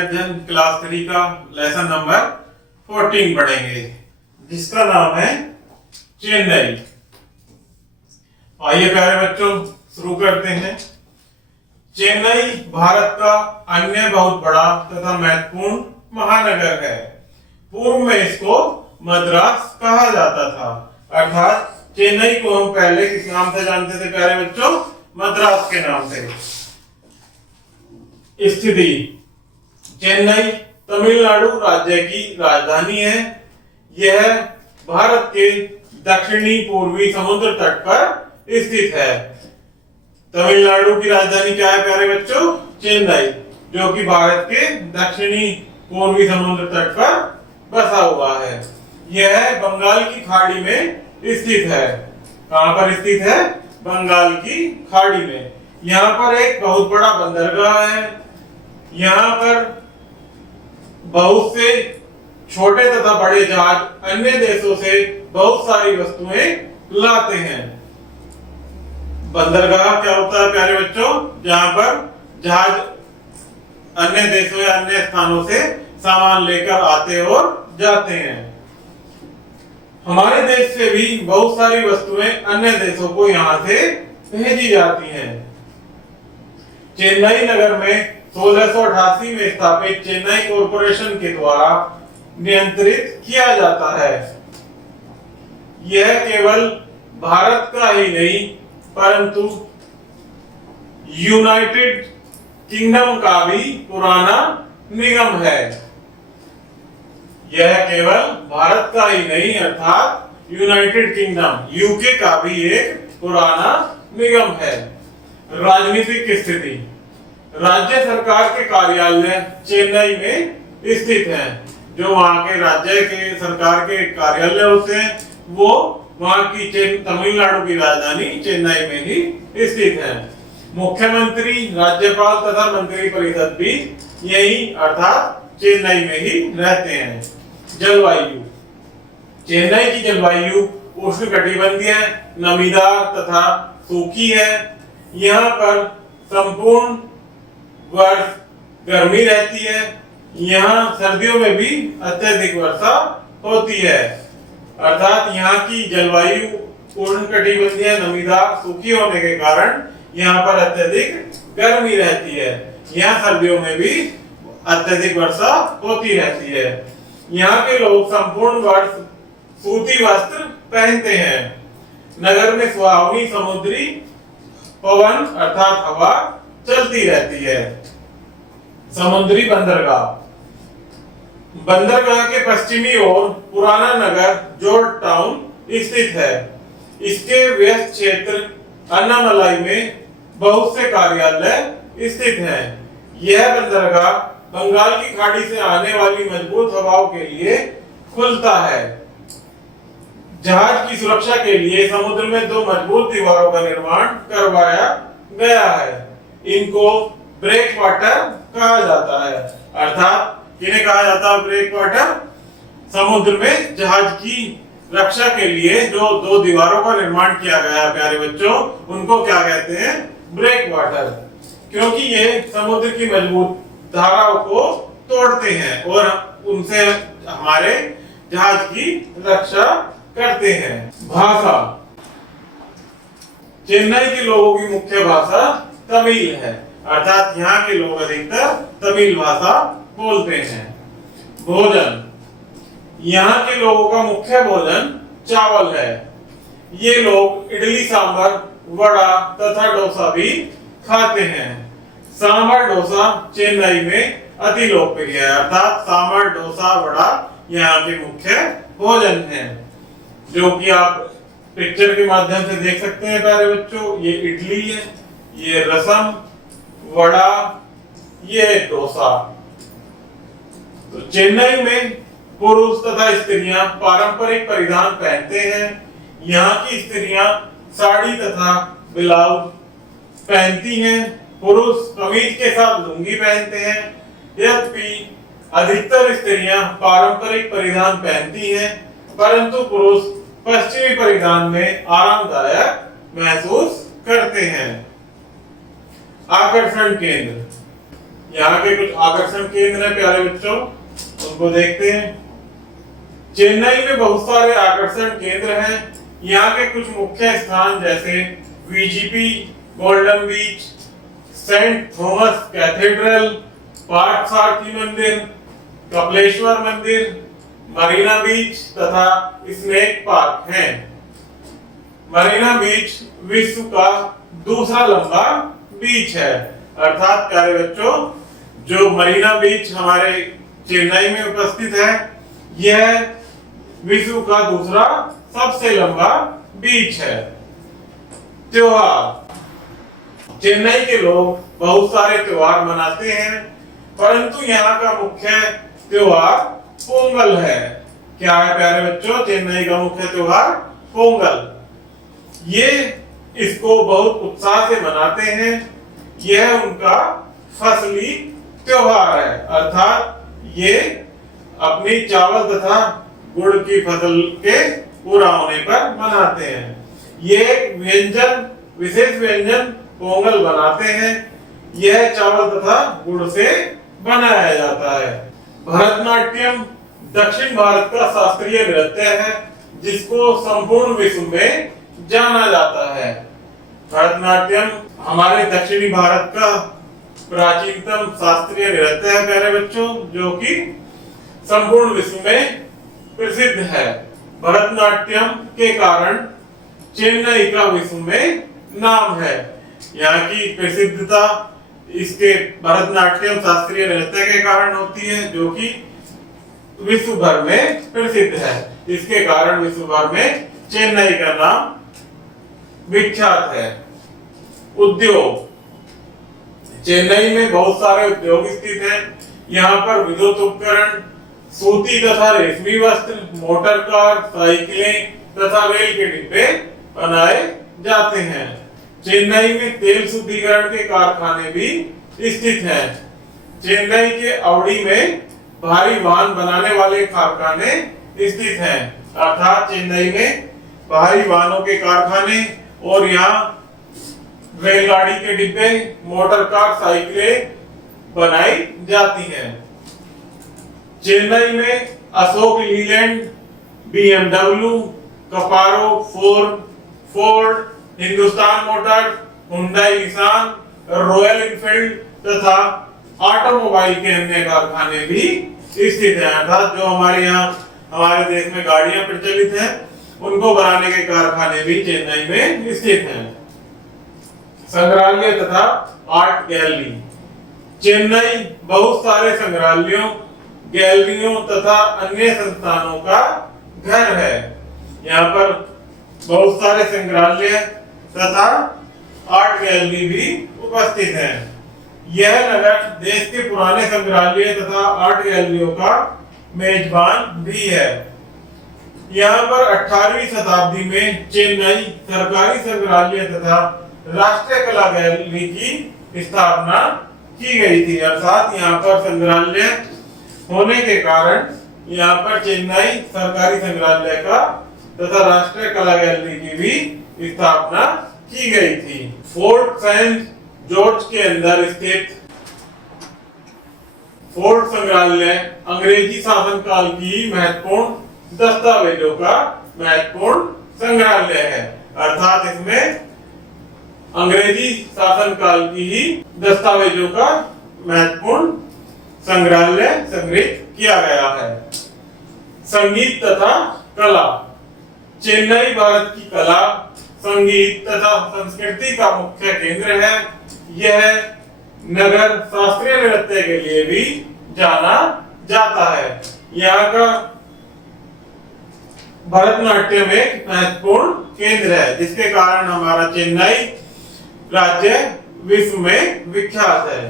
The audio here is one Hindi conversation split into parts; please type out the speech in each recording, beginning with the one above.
अध्ययन क्लास 3 का लेसन नंबर 14 पढ़ेंगे, जिसका नाम है चेन्नई। आइए प्यारे बच्चों शुरू करते हैं। चेन्नई भारत का अन्य बहुत बड़ा तथा महत्वपूर्ण महानगर है। पूर्व में इसको मद्रास कहा जाता था, अर्थात चेन्नई को हम पहले किस नाम से जानते थे प्यारे बच्चों? मद्रास के नाम से। स्थिति: चेन्नई तमिलनाडु राज्य की राजधानी है। यह भारत के दक्षिणी पूर्वी समुद्र तट पर स्थित है। तमिलनाडु की राजधानी क्या है प्यारे बच्चों? चेन्नई, जो कि भारत के दक्षिणी पूर्वी समुद्र तट पर बसा हुआ है। यह बंगाल की खाड़ी में स्थित है। कहां पर स्थित है? बंगाल की खाड़ी में। यहाँ पर एक बहुत बड़ा बंदरगाह है। यहाँ पर बहुत से छोटे तथा बड़े जहाज अन्य देशों से बहुत सारी वस्तुएं लाते हैं। बंदरगाह क्या होता है प्यारे बच्चों? जहां पर जहाज अन्य देशों या अन्य स्थानों से सामान लेकर आते और जाते हैं। हमारे देश से भी बहुत सारी वस्तुएं अन्य देशों को यहां से भेजी जाती हैं। चेन्नई नगर में 1688 में स्थापित चेन्नई कॉरपोरेशन के द्वारा नियंत्रित किया जाता है। यह केवल भारत का ही नहीं परंतु यूनाइटेड किंगडम का भी पुराना निगम है। यह केवल भारत का ही नहीं अर्थात यूनाइटेड किंगडम यूके का भी एक पुराना निगम है। राजनीतिक स्थिति: राज्य सरकार के कार्यालय चेन्नई में स्थित हैं। जो वहां के राज्य के सरकार के कार्यालय होते हैं वो वहां की तमिलनाडु की राजधानी चेन्नई में ही स्थित है। मुख्यमंत्री, राज्यपाल तथा मंत्रिपरिषद भी यही अर्थात चेन्नई में ही रहते हैं। जलवायु: चेन्नई की जलवायु उष्णकटिबंधीय, नमीदार तथा सूखी है। यहाँ पर संपूर्ण वर्ष गर्मी रहती है। यहाँ सर्दियों में भी अत्यधिक वर्षा होती है, अर्थात यहाँ की जलवायु उष्णकटिबंधीय, नमीदार, सूखी होने के कारण यहाँ पर अत्यधिक गर्मी रहती है। यहाँ सर्दियों में भी अत्यधिक वर्षा होती रहती है। यहाँ के लोग संपूर्ण वर्ष सूती वस्त्र पहनते हैं। नगर में सुहावनी समुद्री पवन अर्थात हवा चलती रहती है। समुद्री बंदरगाह: बंदरगाह के पश्चिमी ओर पुराना नगर जॉर्ज टाउन स्थित है। इसके व्यस्त क्षेत्र अन्नामलाई में बहुत से कार्यालय स्थित हैं। यह बंदरगाह बंगाल की खाड़ी से आने वाली मजबूत हवाओं के लिए खुलता है। जहाज की सुरक्षा के लिए समुद्र में 2 मजबूत दीवारों का निर्माण करवाया गया है। इनको ब्रेक वाटर कहा जाता है, अर्थात किन्हें कहा जाता है ब्रेक वाटर? समुद्र में जहाज की रक्षा के लिए जो 2 दीवारों का निर्माण किया गया है प्यारे बच्चों, उनको क्या कहते हैं? Break water. क्योंकि ये समुद्र की मजबूत धाराओं को तोड़ते हैं और उनसे हमारे जहाज की रक्षा करते हैं। भाषा: चेन्नई के लोगों की मुख्य भाषा तमिल है, अर्थात यहाँ के लोग अधिकतर तमिल भाषा बोलते हैं। भोजन: यहाँ के लोगों का मुख्य भोजन चावल है। ये लोग इडली, सांभर, वड़ा तथा डोसा भी खाते हैं। सांभर डोसा चेन्नई में अति लोकप्रिय है, अर्थात सांभर, डोसा, वड़ा यहाँ के मुख्य भोजन हैं, जो कि आप पिक्चर के माध्यम से देख सकते हैं प्यारे बच्चों। ये इडली है, ये रसम, वड़ा, ये डोसा। तो चेन्नई में पुरुष तथा स्त्रियां पारंपरिक परिधान पहनते हैं। यहाँ की स्त्रियां साड़ी तथा ब्लाउज पहनती हैं। पुरुष कमीज के साथ लुंगी पहनते हैं। यद्यपि अधिकतर स्त्रियां पारंपरिक परिधान पहनती हैं, परंतु पुरुष पश्चिमी परिधान में आरामदायक महसूस करते हैं। आकर्षण केंद्र: यहाँ के कुछ आकर्षण केंद्र हैं प्यारे बच्चों, उनको देखते हैं। चेन्नई में बहुत सारे आकर्षण केंद्र हैं। यहाँ के कुछ मुख्य स्थान जैसे VGP golden beach, saint Thomas cathedral, Parthasarathy मंदिर, कपिलेश्वर मंदिर, मरीना बीच तथा स्नेक पार्क हैं। मरीना बीच विश्व का दूसरा लंबा बीच है। अर्थात प्यारे बच्चों, जो मरीना बीच हमारे चेन्नई में उपस्थित है, यह विश्व का दूसरा सबसे लंबा बीच है। त्योहार, चेन्नई के लोग बहुत सारे त्योहार मनाते हैं, परंतु यहाँ का मुख्य त्योहार पोंगल है। क्या है प्यारे बच्चों? चेन्नई का मुख्य त्योहार पोंगल। ये इसको बहुत उत्साह से मनाते हैं। यह उनका फसली त्योहार है, अर्थात ये अपनी चावल तथा गुड़ की फसल के पूरा होने पर मनाते हैं। ये विशेष व्यंजन पोंगल बनाते हैं। यह चावल तथा गुड़ से बनाया जाता है। भरतनाट्यम दक्षिण भारत का शास्त्रीय नृत्य है, जिसको संपूर्ण विश्व में जाना जाता है। भरतनाट्यम हमारे दक्षिणी भारत का प्राचीनतम शास्त्रीय नृत्य है प्यारे बच्चों, जो कि संपूर्ण विश्व में प्रसिद्ध है। भरतनाट्यम के कारण चेन्नई का विश्व में नाम है। यहाँ की प्रसिद्धता इसके भरतनाट्यम शास्त्रीय नृत्य के कारण होती है, जो कि विश्व भर में प्रसिद्ध है। इसके कारण विश्व भर में चेन्नई का नाम विख्यात है। उद्योग, चेन्नई में बहुत सारे उद्योग स्थित हैं। यहाँ पर विद्युत उपकरण, सूती तथा रेशमी वस्त्र, मोटर कार, साइकिलें तथा रेल के डिब्बे बनाए जाते हैं। चेन्नई में तेल शुद्धिकरण के कारखाने भी स्थित हैं। चेन्नई के अवड़ी में भारी वाहन बनाने वाले कारखाने स्थित हैं। अर्थात चेन्नई में भारी वाहनों के कारखाने और यहाँ रेलगाड़ी के डिब्बे, मोटर कार, साइकिलें बनाई जाती हैं। चेन्नई में Ashok Leyland, BMW, Caparo, Ford, Hindustan motors, Hyundai, Nissan, royal enfield तथा ऑटोमोबाइल के अन्य कारखाने भी स्थित हैं। अर्थात जो हमारे यहाँ हमारे देश में गाड़ियां प्रचलित हैं, उनको बनाने के कारखाने भी चेन्नई में स्थित हैं। संग्रहालय तथा आर्ट गैलरी, चेन्नई बहुत सारे संग्रहालयों, गैलरियों तथा अन्य संस्थानों का घर है। यहाँ पर बहुत सारे संग्रहालय तथा आर्ट गैलरी भी उपस्थित हैं। यह नगर देश के पुराने संग्रहालय तथा आर्ट गैलरियों का मेजबान भी है। यहाँ पर 18वीं शताब्दी में चेन्नई सरकारी संग्रहालय तथा राष्ट्रीय कला गैलरी की स्थापना की गई थी। अर्थात यहाँ पर संग्रहालय होने के कारण यहाँ पर चेन्नई सरकारी संग्रहालय का तथा राष्ट्रीय कला गैलरी की भी स्थापना की गई थी। फोर्ट सेंट जॉर्ज के अंदर स्थित फोर्ट संग्रहालय अंग्रेजी शासनकाल की महत्वपूर्ण दस्तावेजों का महत्वपूर्ण संग्रहालय है। अर्थात इसमें अंग्रेजी शासनकाल की ही दस्तावेजों का महत्वपूर्ण संग्रहालय संग्रहित किया गया है। संगीत तथा कला, चेन्नई भारत की कला, संगीत तथा संस्कृति का मुख्य केंद्र है। यह नगर शास्त्रीय नृत्य के लिए भी जाना जाता है। यहाँ का भरतनाट्यम एक महत्वपूर्ण केंद्र है, जिसके कारण हमारा चेन्नई राज्य विश्व में विख्यात है।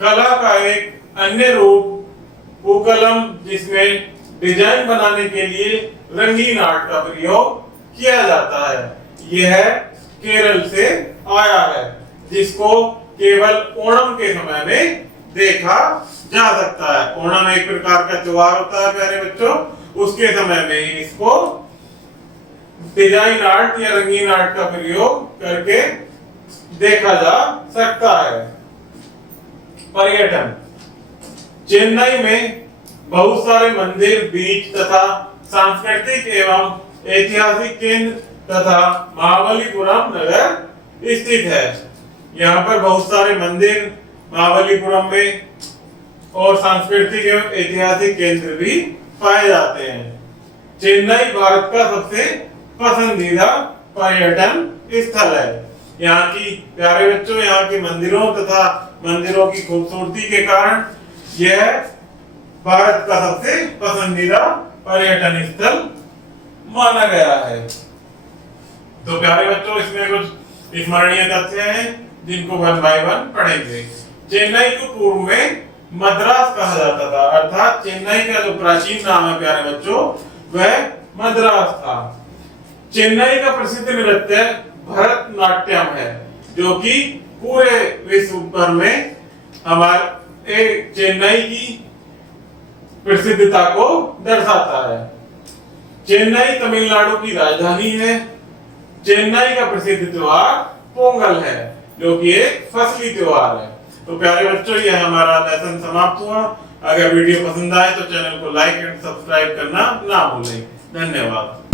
कला का एक अन्य रूप पूकलम, जिसमें डिजाइन बनाने के लिए रंगीन आर्ट का प्रयोग किया जाता है। यह केरल से आया है, जिसको केवल ओणम के समय में देखा जा सकता है। ओणम एक प्रकार का त्योहार होता है प्यारे बच्चों, उसके समय में ही इसको डिजाइन आर्ट या रंगीन आर्ट का प्रयोग करके देखा जा सकता है। पर्यटन। चेन्नई में बहुत सारे मंदिर, बीच तथा सांस्कृतिक एवं ऐतिहासिक केंद्र तथा महाबलीपुरम नगर स्थित है। यहाँ पर बहुत सारे मंदिर महाबलीपुरम में और सांस्कृतिक एवं ऐतिहासिक केंद्र भी पाए जाते हैं। चेन्नई भारत का सबसे पसंदीदा पर्यटन स्थल है। यहाँ की प्यारे बच्चों, यहाँ के मंदिरों तथा मंदिरों की खूबसूरती के कारण यह भारत का सबसे पसंदीदा पर्यटन स्थल माना गया है। तो प्यारे बच्चों, इसमें कुछ स्मरणीय तथ्य हैं जिनको 1 बाय 1 पढ़ेंगे। चेन्नई को पूर्व में मद्रास कहा जाता था, अर्थात चेन्नई का जो प्राचीन नाम है प्यारे बच्चों वह मद्रास था। चेन्नई का प्रसिद्ध नृत्य भरतनाट्यम है, जो कि पूरे विश्व भर में हमारे चेन्नई की प्रसिद्धता को दर्शाता है। चेन्नई तमिलनाडु की राजधानी है। चेन्नई का प्रसिद्ध त्योहार पोंगल है, जो कि एक फसली त्योहार है। तो प्यारे बच्चों, यह हमारा लेसन समाप्त हुआ। अगर वीडियो पसंद आए तो चैनल को लाइक एंड सब्सक्राइब करना ना भूलें। धन्यवाद।